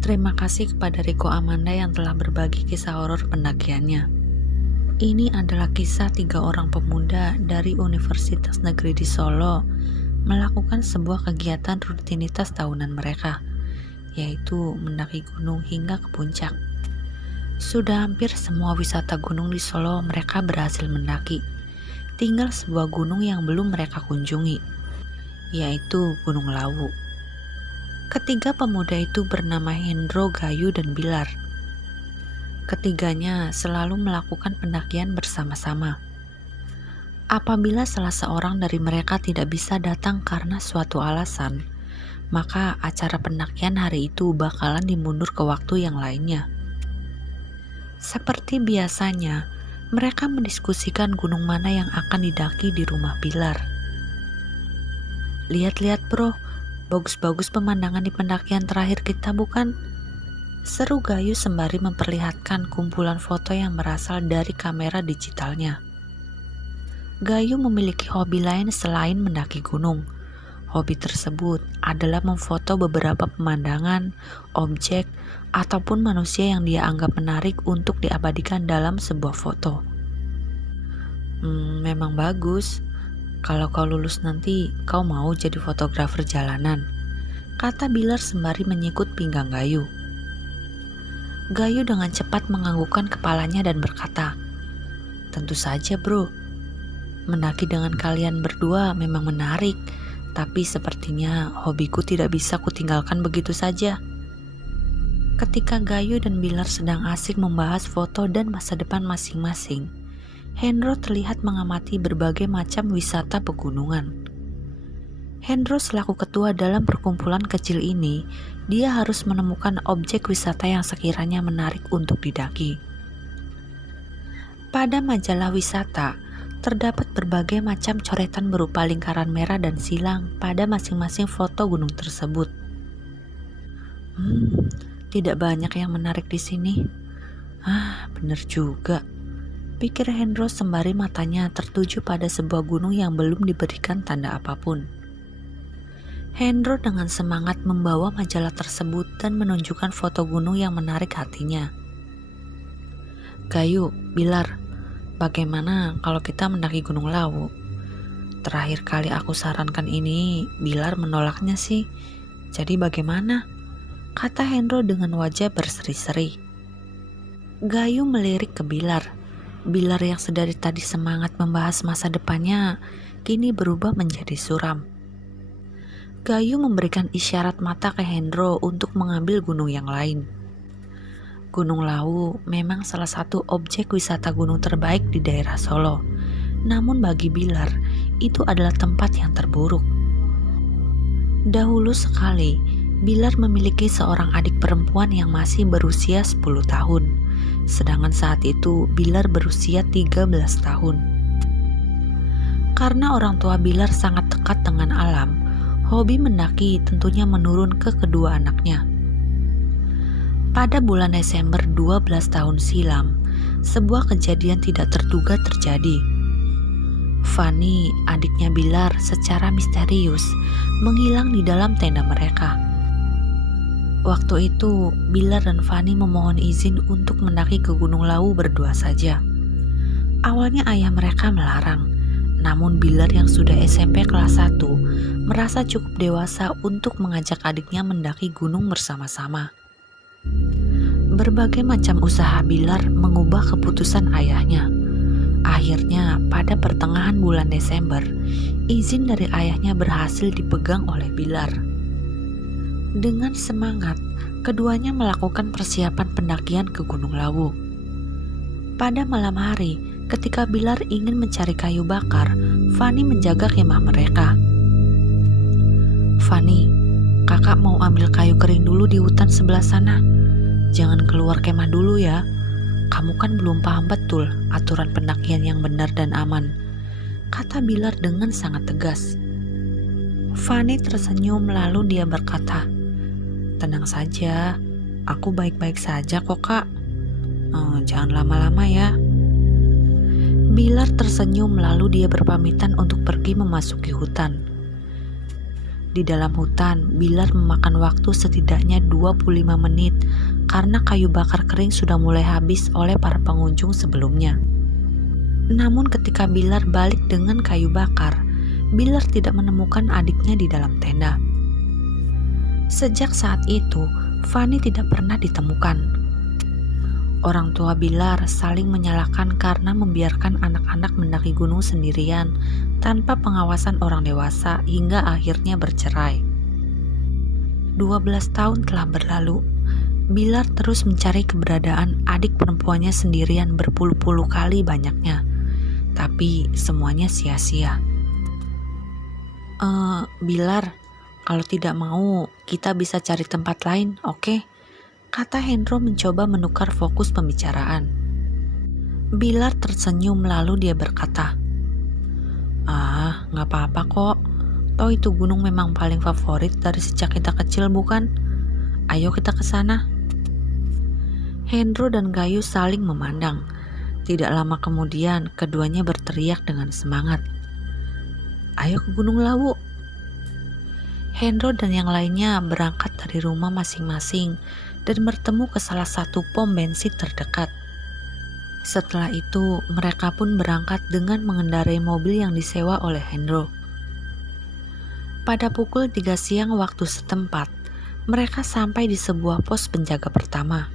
Terima kasih kepada Riko Amanda yang telah berbagi kisah horor pendakiannya. Ini adalah kisah 3 orang pemuda dari Universitas Negeri di Solo melakukan sebuah kegiatan rutinitas tahunan mereka, yaitu mendaki gunung hingga ke puncak. Sudah hampir semua wisata gunung di Solo mereka berhasil mendaki. Tinggal sebuah gunung yang belum mereka kunjungi, yaitu Gunung Lawu. Ketiga pemuda itu bernama Hendro, Gayu, dan Bilar. Ketiganya selalu melakukan pendakian bersama-sama. Apabila salah seorang dari mereka tidak bisa datang karena suatu alasan, maka acara pendakian hari itu bakalan dimundur ke waktu yang lainnya. Seperti biasanya, mereka mendiskusikan gunung mana yang akan didaki di rumah Bilar. "Lihat-lihat bro, bagus-bagus pemandangan di pendakian terakhir kita bukan?" seru Gayu sembari memperlihatkan kumpulan foto yang berasal dari kamera digitalnya. Gayu memiliki hobi lain selain mendaki gunung. Hobi tersebut adalah memfoto beberapa pemandangan, objek, ataupun manusia yang dia anggap menarik untuk diabadikan dalam sebuah foto. Memang bagus. Kalau kau lulus nanti, kau mau jadi fotografer jalanan, kata Bilar sembari menyikut pinggang Gayu. Gayu dengan cepat menganggukkan kepalanya dan berkata, "Tentu saja bro, mendaki dengan kalian berdua memang menarik, tapi sepertinya hobiku tidak bisa kutinggalkan begitu saja." Ketika Gayu dan Bilar sedang asik membahas foto dan masa depan masing-masing, Hendro terlihat mengamati berbagai macam wisata pegunungan. Hendro selaku ketua dalam perkumpulan kecil ini, dia harus menemukan objek wisata yang sekiranya menarik untuk didaki. Pada majalah wisata, terdapat berbagai macam coretan berupa lingkaran merah dan silang pada masing-masing foto gunung tersebut. Tidak banyak yang menarik di sini. Bener juga, pikir Hendro sembari matanya tertuju pada sebuah gunung yang belum diberikan tanda apapun. Hendro dengan semangat membawa majalah tersebut dan menunjukkan foto gunung yang menarik hatinya. "Gayu, Bilar, bagaimana kalau kita mendaki Gunung Lawu? Terakhir kali aku sarankan ini, Bilar menolaknya sih. Jadi bagaimana?" kata Hendro dengan wajah berseri-seri. Gayu melirik ke Bilar. Bilar yang sedari tadi semangat membahas masa depannya, kini berubah menjadi suram. Gayu memberikan isyarat mata ke Hendro untuk mengambil gunung yang lain. Gunung Lawu memang salah satu objek wisata gunung terbaik di daerah Solo. Namun bagi Bilar, itu adalah tempat yang terburuk. Dahulu sekali, Bilar memiliki seorang adik perempuan yang masih berusia 10 tahun. Sedangkan saat itu Bilar berusia 13 tahun. Karena orang tua Bilar sangat dekat dengan alam, hobi mendaki tentunya menurun ke kedua anaknya. Pada bulan Desember 12 tahun silam, sebuah kejadian tidak terduga terjadi. Fanny, adiknya Bilar, secara misterius menghilang di dalam tenda mereka. Waktu itu, Bilar dan Fanny memohon izin untuk mendaki ke Gunung Lawu berdua saja. Awalnya ayah mereka melarang, namun Bilar yang sudah SMP kelas 1 merasa cukup dewasa untuk mengajak adiknya mendaki gunung bersama-sama. Berbagai macam usaha Bilar mengubah keputusan ayahnya. Akhirnya, pada pertengahan bulan Desember, izin dari ayahnya berhasil dipegang oleh Bilar. Dengan semangat, keduanya melakukan persiapan pendakian ke Gunung Lawu. Pada malam hari, ketika Bilar ingin mencari kayu bakar, Fanny menjaga kemah mereka. "Fanny, kakak mau ambil kayu kering dulu di hutan sebelah sana. Jangan keluar kemah dulu ya. Kamu kan belum paham betul aturan pendakian yang benar dan aman," kata Bilar dengan sangat tegas. Fanny tersenyum lalu dia berkata, "Tenang saja, aku baik-baik saja kok kak. Jangan lama-lama ya." Bilar tersenyum lalu dia berpamitan untuk pergi memasuki hutan. Di dalam hutan, Bilar memakan waktu setidaknya 25 menit karena kayu bakar kering sudah mulai habis oleh para pengunjung sebelumnya. Namun ketika Bilar balik dengan kayu bakar, Bilar tidak menemukan adiknya di dalam tenda. Sejak saat itu, Fanny tidak pernah ditemukan. Orang tua Bilar saling menyalahkan karena membiarkan anak-anak mendaki gunung sendirian tanpa pengawasan orang dewasa hingga akhirnya bercerai. 12 tahun telah berlalu. Bilar terus mencari keberadaan adik perempuannya sendirian berpuluh-puluh kali banyaknya. Tapi semuanya sia-sia. Bilar, kalau tidak mau, kita bisa cari tempat lain, oke? Kata Hendro mencoba menukar fokus pembicaraan. Bilar tersenyum lalu dia berkata, nggak apa-apa kok. Toh itu gunung memang paling favorit dari sejak kita kecil bukan? Ayo kita ke sana. Hendro dan Gayu saling memandang. Tidak lama kemudian, keduanya berteriak dengan semangat. Ayo ke Gunung Lawu. Hendro dan yang lainnya berangkat dari rumah masing-masing dan bertemu ke salah satu pom bensin terdekat. Setelah itu, mereka pun berangkat dengan mengendarai mobil yang disewa oleh Hendro. Pada pukul 3 siang waktu setempat, mereka sampai di sebuah pos penjaga pertama.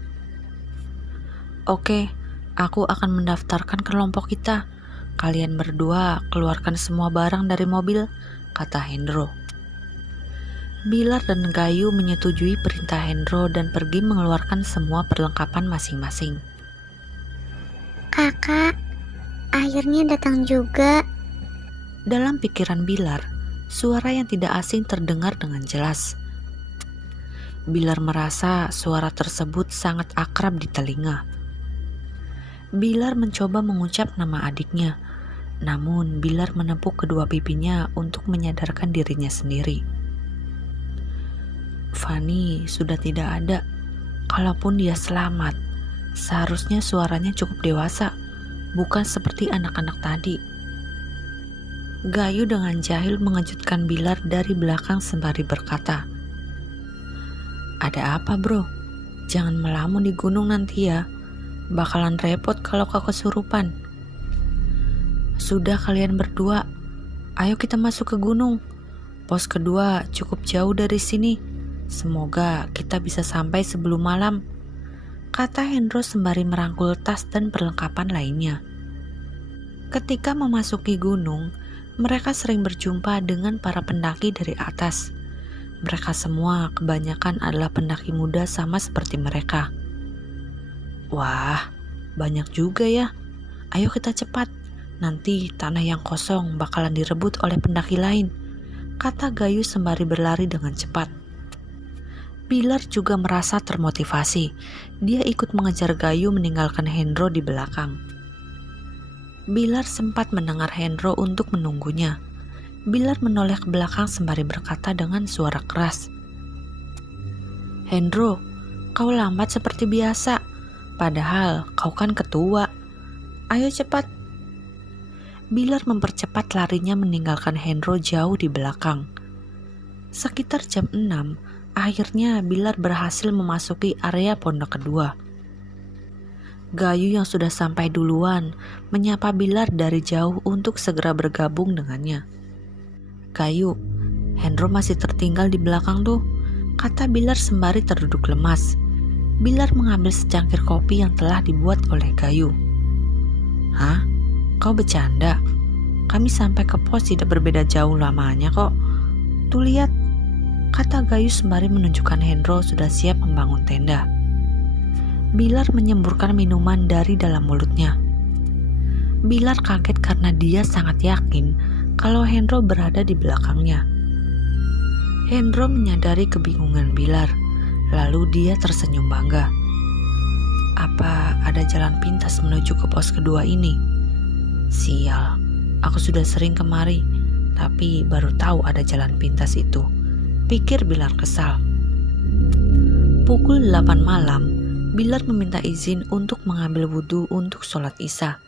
Oke, aku akan mendaftarkan kelompok kita. Kalian berdua keluarkan semua barang dari mobil, kata Hendro. Bilar dan Gayu menyetujui perintah Hendro dan pergi mengeluarkan semua perlengkapan masing-masing. Kakak, akhirnya datang juga. Dalam pikiran Bilar, suara yang tidak asing terdengar dengan jelas. Bilar merasa suara tersebut sangat akrab di telinga. Bilar mencoba mengucap nama adiknya, namun Bilar menepuk kedua pipinya untuk menyadarkan dirinya sendiri. Fanny sudah tidak ada. Kalaupun dia selamat, seharusnya suaranya cukup dewasa, bukan seperti anak-anak tadi. Gayu dengan jahil mengejutkan Bilar dari belakang sembari berkata, "Ada apa bro? Jangan melamun di gunung nanti ya. Bakalan repot kalau kau kesurupan." "Sudah kalian berdua, ayo kita masuk ke gunung. Pos kedua cukup jauh dari sini. Semoga kita bisa sampai sebelum malam," kata Hendro sembari merangkul tas dan perlengkapan lainnya. Ketika memasuki gunung, mereka sering berjumpa dengan para pendaki dari atas. Mereka semua kebanyakan adalah pendaki muda sama seperti mereka. "Wah, banyak juga ya. Ayo kita cepat. Nanti tanah yang kosong bakalan direbut oleh pendaki lain," kata Gayu sembari berlari dengan cepat. Bilar juga merasa termotivasi. Dia ikut mengejar Gayu meninggalkan Hendro di belakang. Bilar sempat mendengar Hendro untuk menunggunya. Bilar menoleh ke belakang sembari berkata dengan suara keras, "Hendro, kau lambat seperti biasa. Padahal kau kan ketua. Ayo cepat." Bilar mempercepat larinya meninggalkan Hendro jauh di belakang. Sekitar jam 6, akhirnya Bilar berhasil memasuki area pondok kedua. Gayu yang sudah sampai duluan menyapa Bilar dari jauh untuk segera bergabung dengannya. "Gayu, Hendro masih tertinggal di belakang tuh," kata Bilar sembari terduduk lemas. Bilar mengambil secangkir kopi yang telah dibuat oleh Gayu. "Hah? Kau bercanda? Kami sampai ke pos tidak berbeda jauh lamanya kok. Tuh lihat," kata Gayu sembari menunjukkan Hendro sudah siap membangun tenda. Bilar menyemburkan minuman dari dalam mulutnya. Bilar kaget karena dia sangat yakin kalau Hendro berada di belakangnya. Hendro menyadari kebingungan Bilar, lalu dia tersenyum bangga. "Apa ada jalan pintas menuju ke pos kedua ini? Sial, aku sudah sering kemari, tapi baru tahu ada jalan pintas itu," pikir Bilar kesal. Pukul 8 malam, Bilar meminta izin untuk mengambil wudhu untuk sholat Isya.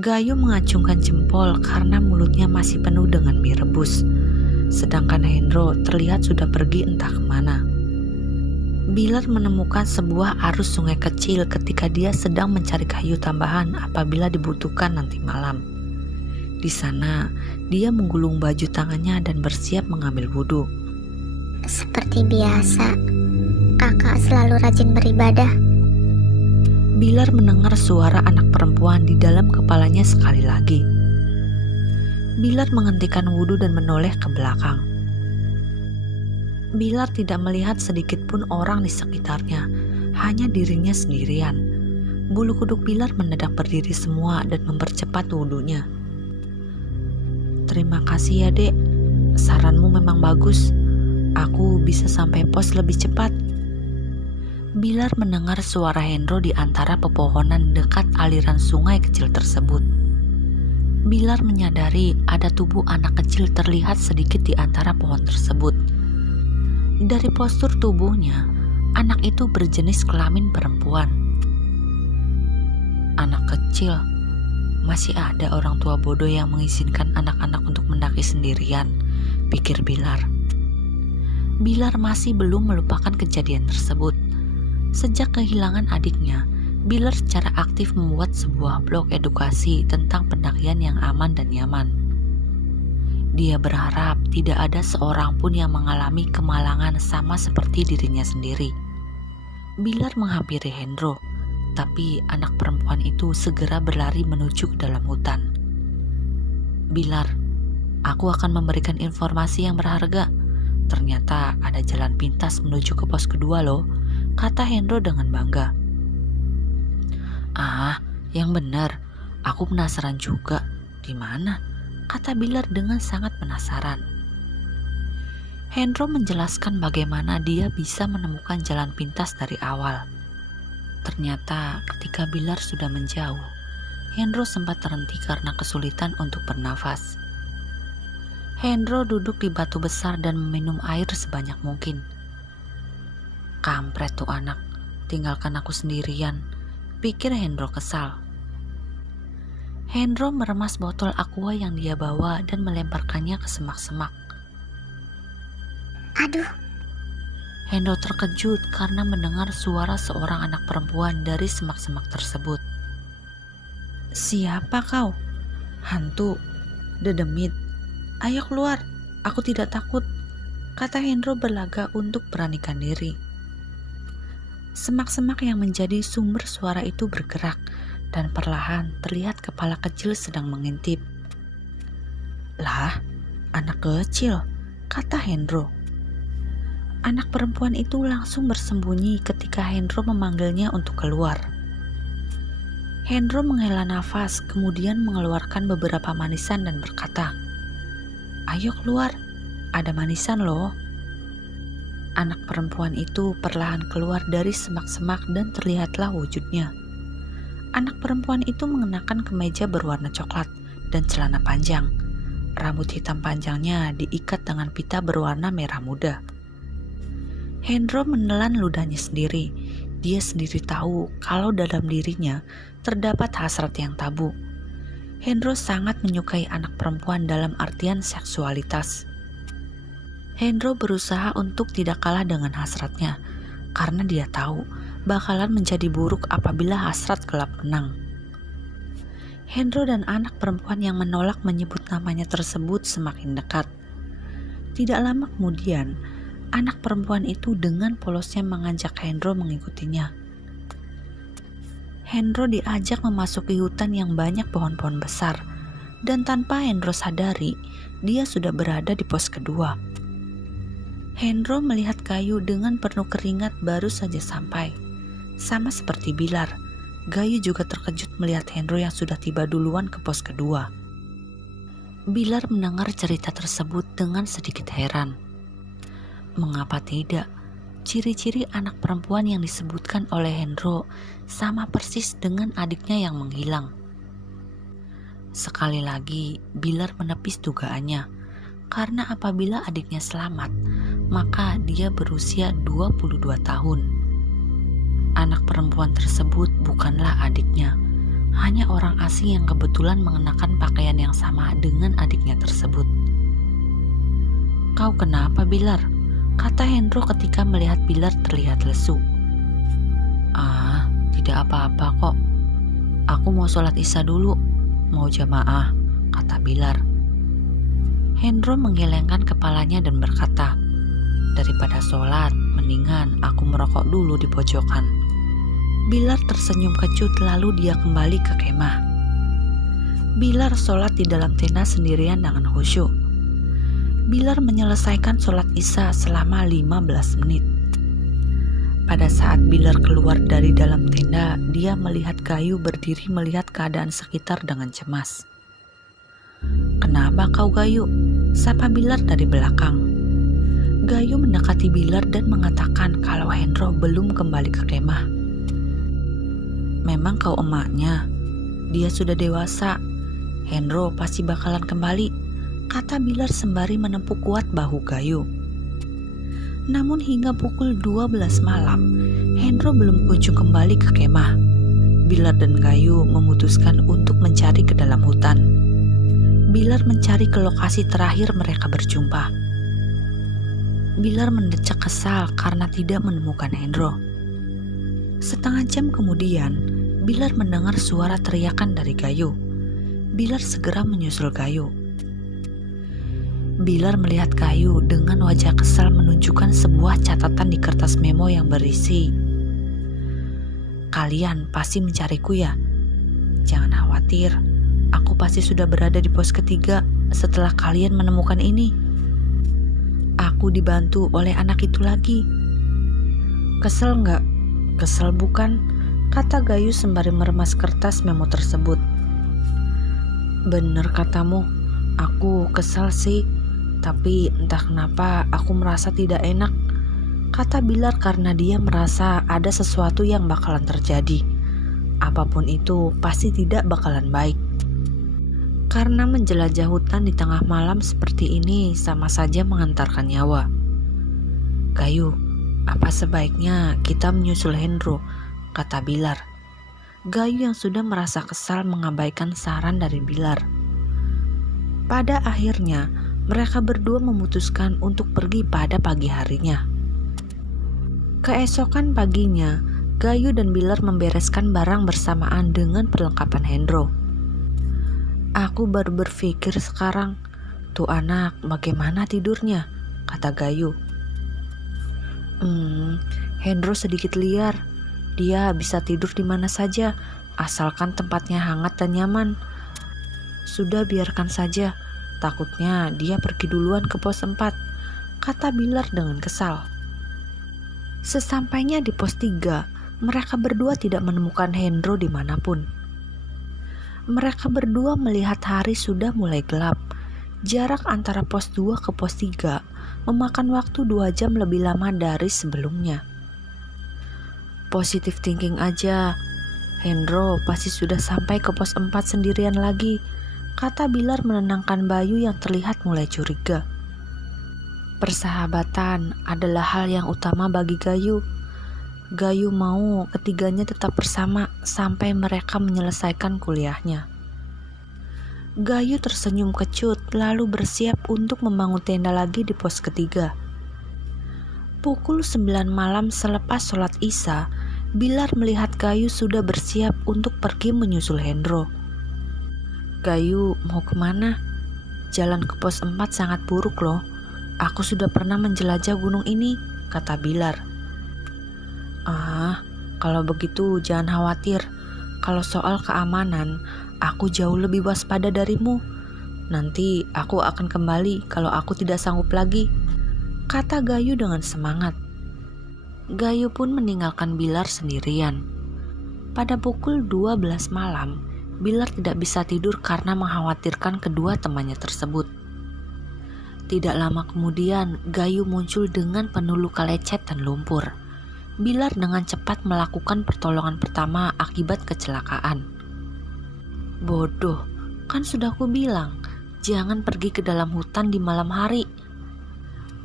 Gayu mengacungkan jempol karena mulutnya masih penuh dengan mie rebus. sedangkan Hendro terlihat sudah pergi entah kemana. Bilar menemukan sebuah arus sungai kecil ketika dia sedang mencari kayu tambahan apabila dibutuhkan nanti malam. Di sana, dia menggulung baju tangannya dan bersiap mengambil wudhu. Seperti biasa, kakak selalu rajin beribadah. Bilar mendengar suara anak perempuan di dalam kepalanya sekali lagi. Bilar menghentikan wudhu dan menoleh ke belakang. Bilar tidak melihat sedikit pun orang di sekitarnya, hanya dirinya sendirian. Bulu kuduk Bilar mendadak berdiri semua dan mempercepat wudhunya. "Terima kasih ya, Dek. Saranmu memang bagus. Aku bisa sampai pos lebih cepat." Bilar mendengar suara Hendro di antara pepohonan dekat aliran sungai kecil tersebut. Bilar menyadari ada tubuh anak kecil terlihat sedikit di antara pohon tersebut. Dari postur tubuhnya, anak itu berjenis kelamin perempuan. Anak kecil, masih ada orang tua bodoh yang mengizinkan anak-anak untuk mendaki sendirian, pikir Bilar. Bilar masih belum melupakan kejadian tersebut. Sejak kehilangan adiknya, Bilar secara aktif membuat sebuah blog edukasi tentang pendakian yang aman dan nyaman. Dia berharap tidak ada seorang pun yang mengalami kemalangan sama seperti dirinya sendiri. Bilar menghampiri Hendro, tapi anak perempuan itu segera berlari menuju ke dalam hutan. "Bilar, aku akan memberikan informasi yang berharga. Ternyata ada jalan pintas menuju ke pos kedua loh," kata Hendro dengan bangga. "Ah, yang benar. Aku penasaran juga. Di mana?" kata Bilar dengan sangat penasaran. Hendro menjelaskan bagaimana dia bisa menemukan jalan pintas dari awal. Ternyata ketika Bilar sudah menjauh, Hendro sempat terhenti karena kesulitan untuk bernafas. Hendro duduk di batu besar dan meminum air sebanyak mungkin. "Kampret tuh anak, tinggalkan aku sendirian," pikir Hendro kesal. Hendro meremas botol aqua yang dia bawa dan melemparkannya ke semak-semak. Aduh, Hendro terkejut karena mendengar suara seorang anak perempuan dari semak-semak tersebut. "Siapa kau? Hantu? Dedemit? Ayo keluar, aku tidak takut," kata Hendro berlagak untuk beranikan diri. Semak-semak yang menjadi sumber suara itu bergerak dan perlahan terlihat kepala kecil sedang mengintip. "Lah, anak kecil," kata Hendro. Anak perempuan itu langsung bersembunyi ketika Hendro memanggilnya untuk keluar. Hendro menghela nafas, kemudian mengeluarkan beberapa manisan dan berkata, "Ayo keluar, ada manisan loh." Anak perempuan itu perlahan keluar dari semak-semak dan terlihatlah wujudnya. Anak perempuan itu mengenakan kemeja berwarna coklat dan celana panjang. Rambut hitam panjangnya diikat dengan pita berwarna merah muda. Hendro menelan ludahnya sendiri. Dia sendiri tahu kalau dalam dirinya terdapat hasrat yang tabu. Hendro sangat menyukai anak perempuan dalam artian seksualitas. Hendro berusaha untuk tidak kalah dengan hasratnya, karena dia tahu bakalan menjadi buruk apabila hasrat gelap menang. Hendro dan anak perempuan yang menolak menyebut namanya tersebut semakin dekat. Tidak lama kemudian, anak perempuan itu dengan polosnya mengajak Hendro mengikutinya. Hendro diajak memasuki hutan yang banyak pohon-pohon besar, dan tanpa Hendro sadari, dia sudah berada di pos kedua. Hendro melihat Gayu dengan penuh keringat baru saja sampai. Sama seperti Bilar, Gayu juga terkejut melihat Hendro yang sudah tiba duluan ke pos kedua. Bilar mendengar cerita tersebut dengan sedikit heran. Mengapa tidak? Ciri-ciri anak perempuan yang disebutkan oleh Hendro sama persis dengan adiknya yang menghilang. Sekali lagi, Bilar menepis dugaannya, karena apabila adiknya selamat, maka dia berusia 22 tahun. Anak perempuan tersebut bukanlah adiknya, hanya orang asing yang kebetulan mengenakan pakaian yang sama dengan adiknya tersebut. "Kau kenapa, Bilar?" kata Hendro ketika melihat Bilar terlihat lesu. "Ah, tidak apa-apa kok. Aku mau sholat isya dulu, mau jamaah," kata Bilar. Hendro menggelengkan kepalanya dan berkata, "Daripada sholat, mendingan aku merokok dulu di pojokan." Bilar tersenyum kecut lalu dia kembali ke kemah. Bilar sholat di dalam tenda sendirian dengan khusyuk. Bilar menyelesaikan sholat isya selama 15 menit. Pada saat Bilar keluar dari dalam tenda, dia melihat Gayu berdiri melihat keadaan sekitar dengan cemas. "Kenapa kau, Gayu?" sapa Bilar dari belakang. Gayu mendekati Bilar dan mengatakan kalau Hendro belum kembali ke kemah. "Memang kau emaknya? Dia sudah dewasa. Hendro pasti bakalan kembali," kata Bilar sembari menepuk kuat bahu Gayu. Namun hingga pukul 12 malam, Hendro belum kunjung kembali ke kemah. Bilar dan Gayu memutuskan untuk mencari ke dalam hutan. Bilar mencari ke lokasi terakhir mereka berjumpa. Bilar mendecak kesal karena tidak menemukan Hendro. Setengah jam kemudian, Bilar mendengar suara teriakan dari Gayu. Bilar segera menyusul Gayu. Bilar melihat Gayu dengan wajah kesal menunjukkan sebuah catatan di kertas memo yang berisi, "Kalian pasti mencariku ya? Jangan khawatir, aku pasti sudah berada di pos ketiga setelah kalian menemukan ini. Aku dibantu oleh anak itu lagi." "Kesel nggak?" "Kesel bukan," kata Gayu sembari meremas kertas memo tersebut. "Bener katamu, aku kesal sih. Tapi entah kenapa aku merasa tidak enak," kata Bilar karena dia merasa ada sesuatu yang bakalan terjadi. Apapun itu pasti tidak bakalan baik. Karena menjelajah hutan di tengah malam seperti ini sama saja mengantarkan nyawa. "Gayu, apa sebaiknya kita menyusul Hendro?" kata Bilar. Gayu yang sudah merasa kesal mengabaikan saran dari Bilar. Pada akhirnya, mereka berdua memutuskan untuk pergi pada pagi harinya. Keesokan paginya, Gayu dan Bilar membereskan barang bersamaan dengan perlengkapan Hendro. "Aku baru berpikir sekarang, tuh anak bagaimana tidurnya?" kata Gayu. Hendro sedikit liar. Dia bisa tidur di mana saja, asalkan tempatnya hangat dan nyaman. Sudah biarkan saja. Takutnya dia pergi duluan ke pos 4, kata Bilar dengan kesal. Sesampainya di pos 3, mereka berdua tidak menemukan Hendro dimanapun. Mereka berdua melihat hari sudah mulai gelap. Jarak antara pos 2 ke pos 3 memakan waktu 2 jam lebih lama dari sebelumnya. Positive thinking aja, Hendro pasti sudah sampai ke pos 4 sendirian lagi, kata Bilar menenangkan Bayu yang terlihat mulai curiga. Persahabatan adalah hal yang utama bagi Gayu. Gayu mau ketiganya tetap bersama sampai mereka menyelesaikan kuliahnya. Gayu tersenyum kecut lalu bersiap untuk membangun tenda lagi di pos ketiga. Pukul 9 malam selepas sholat isya, Bilar melihat Gayu sudah bersiap untuk pergi menyusul Hendro. "Gayu mau kemana? Jalan ke pos 4 sangat buruk loh. Aku sudah pernah menjelajah gunung ini," kata Bilar. Kalau begitu jangan khawatir. Kalau soal keamanan, aku jauh lebih waspada darimu. Nanti aku akan kembali kalau aku tidak sanggup lagi, kata Gayu dengan semangat. Gayu pun meninggalkan Bilar sendirian. Pada pukul 12 malam, Bilar tidak bisa tidur karena mengkhawatirkan kedua temannya tersebut. Tidak lama kemudian, Gayu muncul dengan penuh luka lecet dan lumpur. Bilar dengan cepat melakukan pertolongan pertama akibat kecelakaan. "Bodoh, kan sudah aku bilang, jangan pergi ke dalam hutan di malam hari,"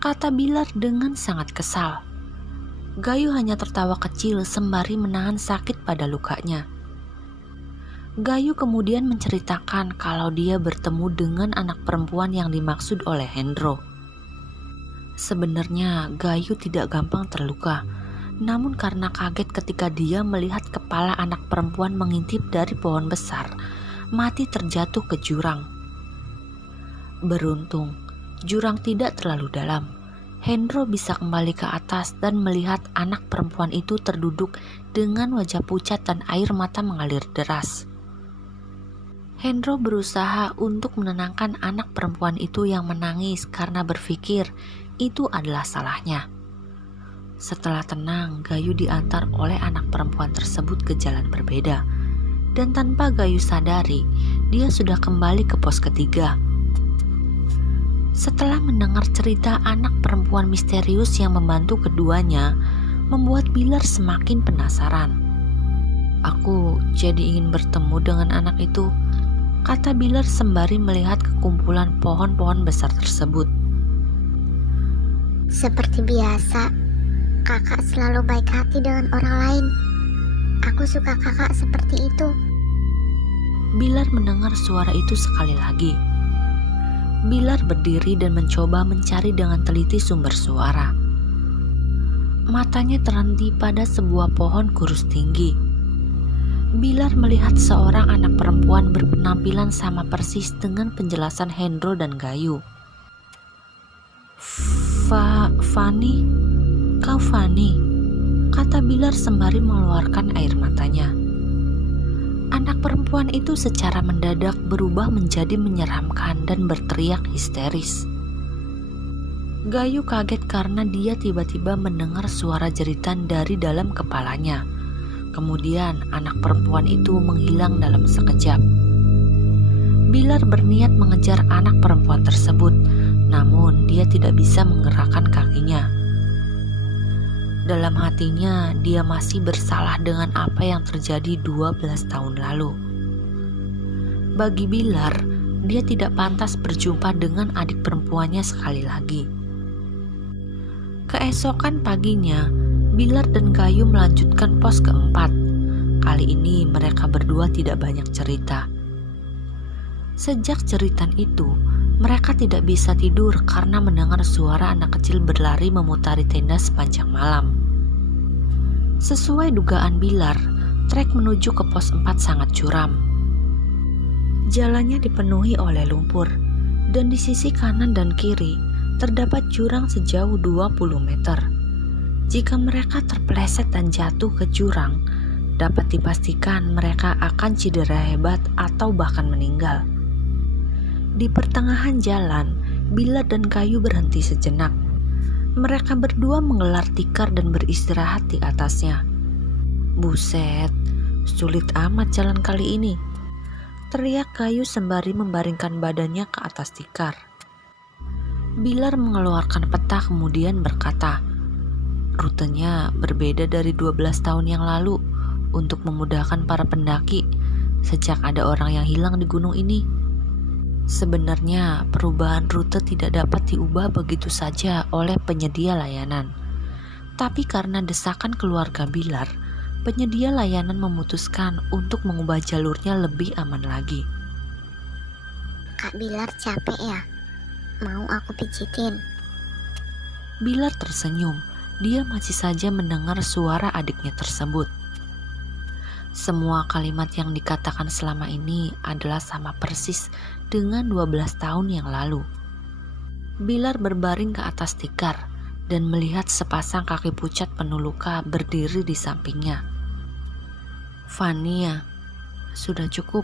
kata Bilar dengan sangat kesal. Gayu hanya tertawa kecil sembari menahan sakit pada lukanya. Gayu kemudian menceritakan kalau dia bertemu dengan anak perempuan yang dimaksud oleh Hendro. Sebenarnya Gayu tidak gampang terluka, namun karena kaget ketika dia melihat kepala anak perempuan mengintip dari pohon besar, mati terjatuh ke jurang. Beruntung, jurang tidak terlalu dalam. Hendro bisa kembali ke atas dan melihat anak perempuan itu terduduk dengan wajah pucat dan air mata mengalir deras. Hendro berusaha untuk menenangkan anak perempuan itu yang menangis karena berpikir itu adalah salahnya. Setelah tenang, Gayu diantar oleh anak perempuan tersebut ke jalan berbeda. Dan tanpa Gayu sadari, dia sudah kembali ke pos ketiga. Setelah mendengar cerita anak perempuan misterius yang membantu keduanya, membuat Bilar semakin penasaran. "Aku jadi ingin bertemu dengan anak itu," kata Bilar sembari melihat ke kumpulan pohon-pohon besar tersebut. Seperti biasa, kakak selalu baik hati dengan orang lain. Aku suka kakak seperti itu. Bilar mendengar suara itu sekali lagi. Bilar berdiri dan mencoba mencari dengan teliti sumber suara. Matanya terhenti pada sebuah pohon kurus tinggi. Bilar melihat seorang anak perempuan berpenampilan sama persis dengan penjelasan Hendro dan Gayu. Fanny, kau Fanny," kata Bilar sembari mengeluarkan air matanya. Anak perempuan itu secara mendadak berubah menjadi menyeramkan dan berteriak histeris. Gayu kaget karena dia tiba-tiba mendengar suara jeritan dari dalam kepalanya. Kemudian anak perempuan itu menghilang dalam sekejap. Bilar berniat mengejar anak perempuan tersebut, namun dia tidak bisa menggerakkan kakinya. Dalam hatinya, dia masih bersalah dengan apa yang terjadi 12 tahun lalu. Bagi Bilar, dia tidak pantas berjumpa dengan adik perempuannya sekali lagi. Keesokan paginya, Bilar dan Gayu melanjutkan pos keempat. Kali ini mereka berdua tidak banyak cerita. Sejak jeritan itu, mereka tidak bisa tidur karena mendengar suara anak kecil berlari memutari tenda sepanjang malam. Sesuai dugaan Bilar, trek menuju ke pos 4 sangat curam. Jalannya dipenuhi oleh lumpur, dan di sisi kanan dan kiri terdapat jurang sejauh 20 meter. Jika mereka terpeleset dan jatuh ke jurang, dapat dipastikan mereka akan cedera hebat atau bahkan meninggal. Di pertengahan jalan, Bilar dan Gayu berhenti sejenak. Mereka berdua menggelar tikar dan beristirahat di atasnya. "Buset, sulit amat jalan kali ini," teriak Gayu sembari membaringkan badannya ke atas tikar. Bilar mengeluarkan peta kemudian berkata, "Rutenya berbeda dari 12 tahun yang lalu untuk memudahkan para pendaki sejak ada orang yang hilang di gunung ini. Sebenarnya perubahan rute tidak dapat diubah begitu saja oleh penyedia layanan. Tapi karena desakan keluarga Bilar, penyedia layanan memutuskan untuk mengubah jalurnya lebih aman lagi." Kak Bilar capek ya? Mau aku pijitin? Bilar tersenyum. Dia masih saja mendengar suara adiknya tersebut. Semua kalimat yang dikatakan selama ini adalah sama persis dengan 12 tahun yang lalu. Bilar berbaring ke atas tikar dan melihat sepasang kaki pucat penuh luka berdiri di sampingnya. "Fanny ya, sudah cukup.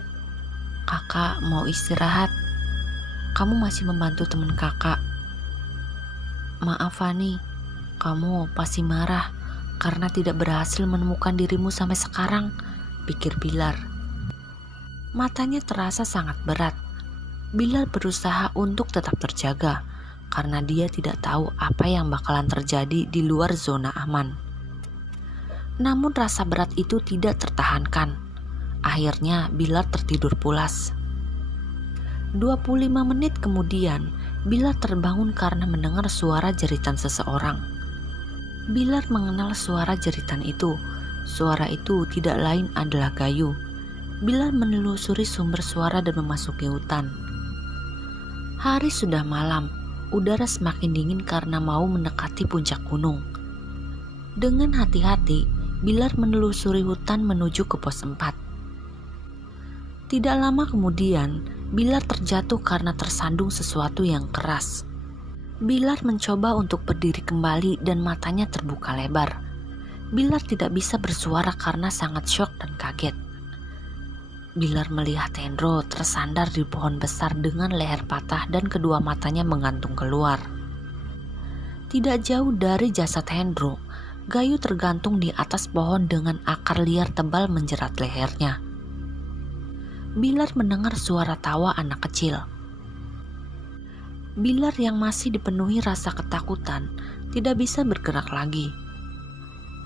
Kakak mau istirahat. Kamu masih membantu teman kakak. Maaf Fanny, kamu pasti marah karena tidak berhasil menemukan dirimu sampai sekarang," pikir Bilar. Matanya terasa sangat berat. Bilar berusaha untuk tetap terjaga karena dia tidak tahu apa yang bakalan terjadi di luar zona aman. Namun rasa berat itu tidak tertahankan. Akhirnya Bilar tertidur pulas. 25 menit kemudian, Bilar terbangun karena mendengar suara jeritan seseorang. Bilar mengenal suara jeritan itu. Suara itu tidak lain adalah Gayu. Bilar menelusuri sumber suara dan memasuki hutan. Hari sudah malam. udara semakin dingin karena mau mendekati puncak gunung. Dengan hati-hati, Bilar menelusuri hutan menuju ke pos 4. Tidak lama kemudian, Bilar terjatuh karena tersandung sesuatu yang keras. Bilar mencoba untuk berdiri kembali dan matanya terbuka lebar. Bilar tidak bisa bersuara karena sangat syok dan kaget. Bilar melihat Hendro tersandar di pohon besar dengan leher patah dan kedua matanya menggantung keluar. Tidak jauh dari jasad Hendro, Gayu tergantung di atas pohon dengan akar liar tebal menjerat lehernya. Bilar mendengar suara tawa anak kecil. Bilar yang masih dipenuhi rasa ketakutan tidak bisa bergerak lagi.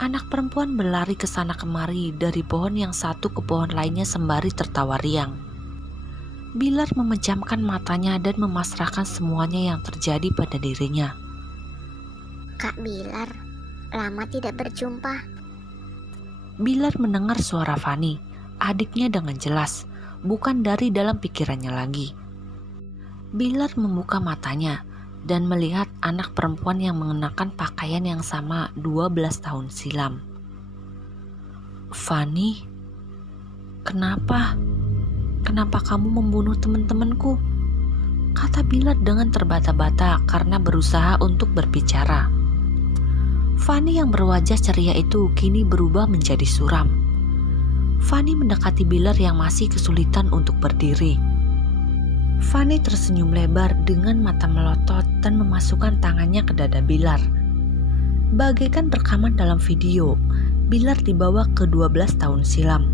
Anak perempuan berlari ke sana kemari dari pohon yang satu ke pohon lainnya sembari tertawa riang. Bilar memejamkan matanya dan memasrahkan semuanya yang terjadi pada dirinya. Kak Bilar, lama tidak berjumpa. Bilar mendengar suara Fani, adiknya dengan jelas, bukan dari dalam pikirannya lagi. Bilar membuka matanya dan melihat anak perempuan yang mengenakan pakaian yang sama 12 tahun silam. Fani, kenapa? Kenapa kamu membunuh teman-temanku? Kata Bilar dengan terbata-bata karena berusaha untuk berbicara. Fani yang berwajah ceria itu kini berubah menjadi suram. Fani mendekati Bilar yang masih kesulitan untuk berdiri. Fani tersenyum lebar dengan mata melotot dan memasukkan tangannya ke dada Bilar. Bagaikan rekaman dalam video, Bilar dibawa ke 12 tahun silam,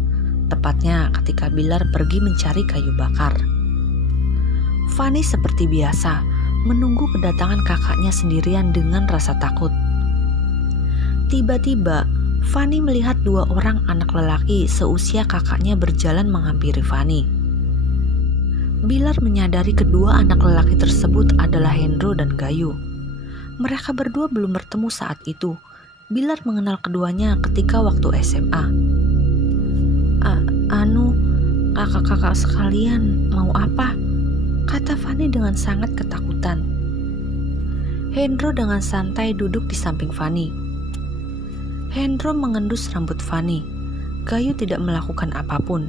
tepatnya ketika Bilar pergi mencari kayu bakar. Fani seperti biasa menunggu kedatangan kakaknya sendirian dengan rasa takut. Tiba-tiba, Fani melihat dua orang anak lelaki seusia kakaknya berjalan menghampiri Fani. Bilar menyadari kedua anak lelaki tersebut adalah Hendro dan Gayu. Mereka berdua belum bertemu saat itu. Bilar mengenal keduanya ketika waktu SMA. Kakak-kakak sekalian, mau apa? Kata Fani dengan sangat ketakutan. Hendro dengan santai duduk di samping Fani. Hendro mengendus rambut Fani. Gayu tidak melakukan apapun,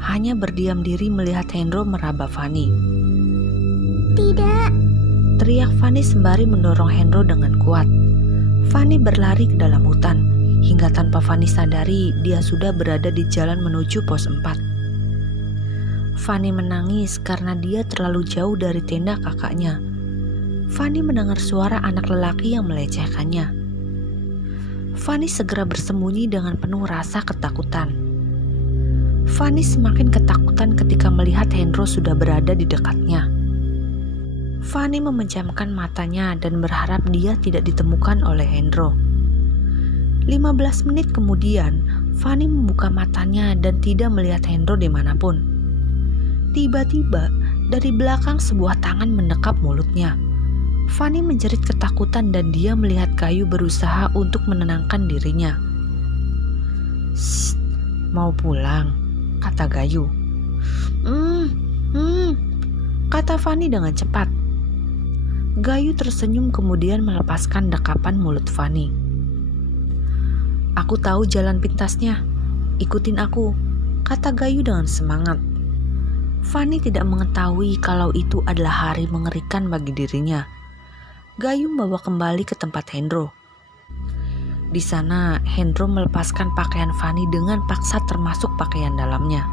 hanya berdiam diri melihat Hendro meraba Fani. Tidak, Teriak Fani sembari mendorong Hendro dengan kuat. Fani berlari ke dalam hutan, hingga tanpa Fani sadari dia sudah berada di jalan menuju pos 4. Fani menangis karena dia terlalu jauh dari tenda kakaknya. Fani mendengar suara anak lelaki yang melecehkannya. Fani segera bersembunyi dengan penuh rasa ketakutan. Fani semakin ketakutan ketika melihat Hendro sudah berada di dekatnya. Fani memejamkan matanya dan berharap dia tidak ditemukan oleh Hendro. 15 menit kemudian, Fani membuka matanya dan tidak melihat Hendro dimanapun. Tiba-tiba, dari belakang sebuah tangan mendekap mulutnya. Fani menjerit ketakutan dan dia melihat Gayu berusaha untuk menenangkan dirinya. "Shh, mau pulang," kata Gayu. Kata Fani dengan cepat. Gayu tersenyum kemudian melepaskan dekapan mulut Fani. "Aku tahu jalan pintasnya, ikutin aku," kata Gayu dengan semangat. Fani tidak mengetahui kalau itu adalah hari mengerikan bagi dirinya. Gayu membawa kembali ke tempat Hendro. Di sana, Hendro melepaskan pakaian Fani dengan paksa termasuk pakaian dalamnya.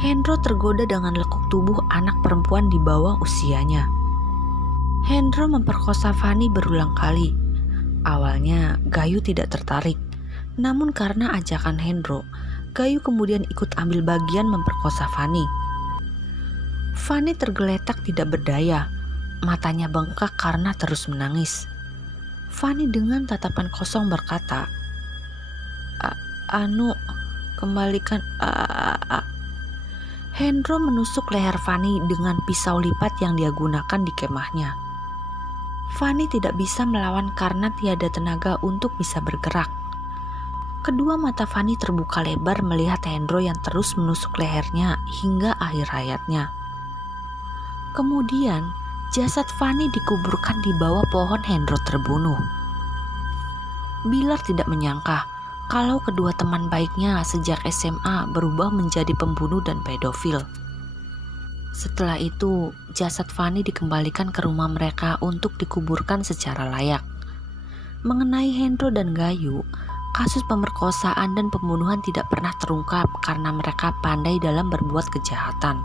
Hendro tergoda dengan lekuk tubuh anak perempuan di bawah usianya. Hendro memperkosa Fani berulang kali. Awalnya, Gayu tidak tertarik. Namun karena ajakan Hendro, Gayu kemudian ikut ambil bagian memperkosa Fani. Fani tergeletak tidak berdaya. Matanya bengkak karena terus menangis. Fani dengan tatapan kosong berkata, kembalikan." Hendro menusuk leher Fani dengan pisau lipat yang dia gunakan di kemahnya. Fani tidak bisa melawan karena tiada tenaga untuk bisa bergerak. Kedua mata Fani terbuka lebar melihat Hendro yang terus menusuk lehernya hingga akhir hayatnya. Kemudian, jasad Fanny dikuburkan di bawah pohon Hendro terbunuh. Bilar tidak menyangka kalau kedua teman baiknya sejak SMA berubah menjadi pembunuh dan pedofil. Setelah itu, jasad Fanny dikembalikan ke rumah mereka untuk dikuburkan secara layak. Mengenai Hendro dan Gayu, kasus pemerkosaan dan pembunuhan tidak pernah terungkap karena mereka pandai dalam berbuat kejahatan.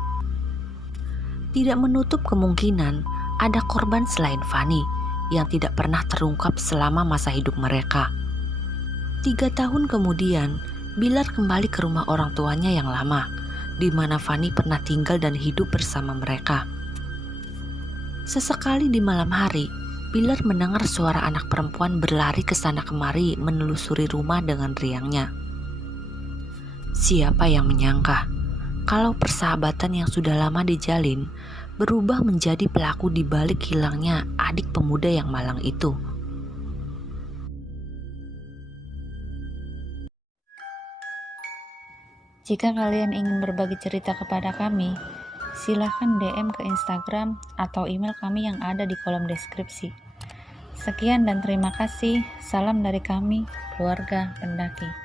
Tidak menutup kemungkinan ada korban selain Fanny yang tidak pernah terungkap selama masa hidup mereka. 3 tahun kemudian, Bilar kembali ke rumah orang tuanya yang lama, di mana Fanny pernah tinggal dan hidup bersama mereka. Sesekali di malam hari, Bilar mendengar suara anak perempuan berlari ke sana kemari menelusuri rumah dengan riangnya. Siapa yang menyangka kalau persahabatan yang sudah lama dijalin berubah menjadi pelaku di balik hilangnya adik pemuda yang malang itu. Jika kalian ingin berbagi cerita kepada kami, silahkan DM ke Instagram atau email kami yang ada di kolom deskripsi. Sekian dan terima kasih. Salam dari kami, keluarga pendaki.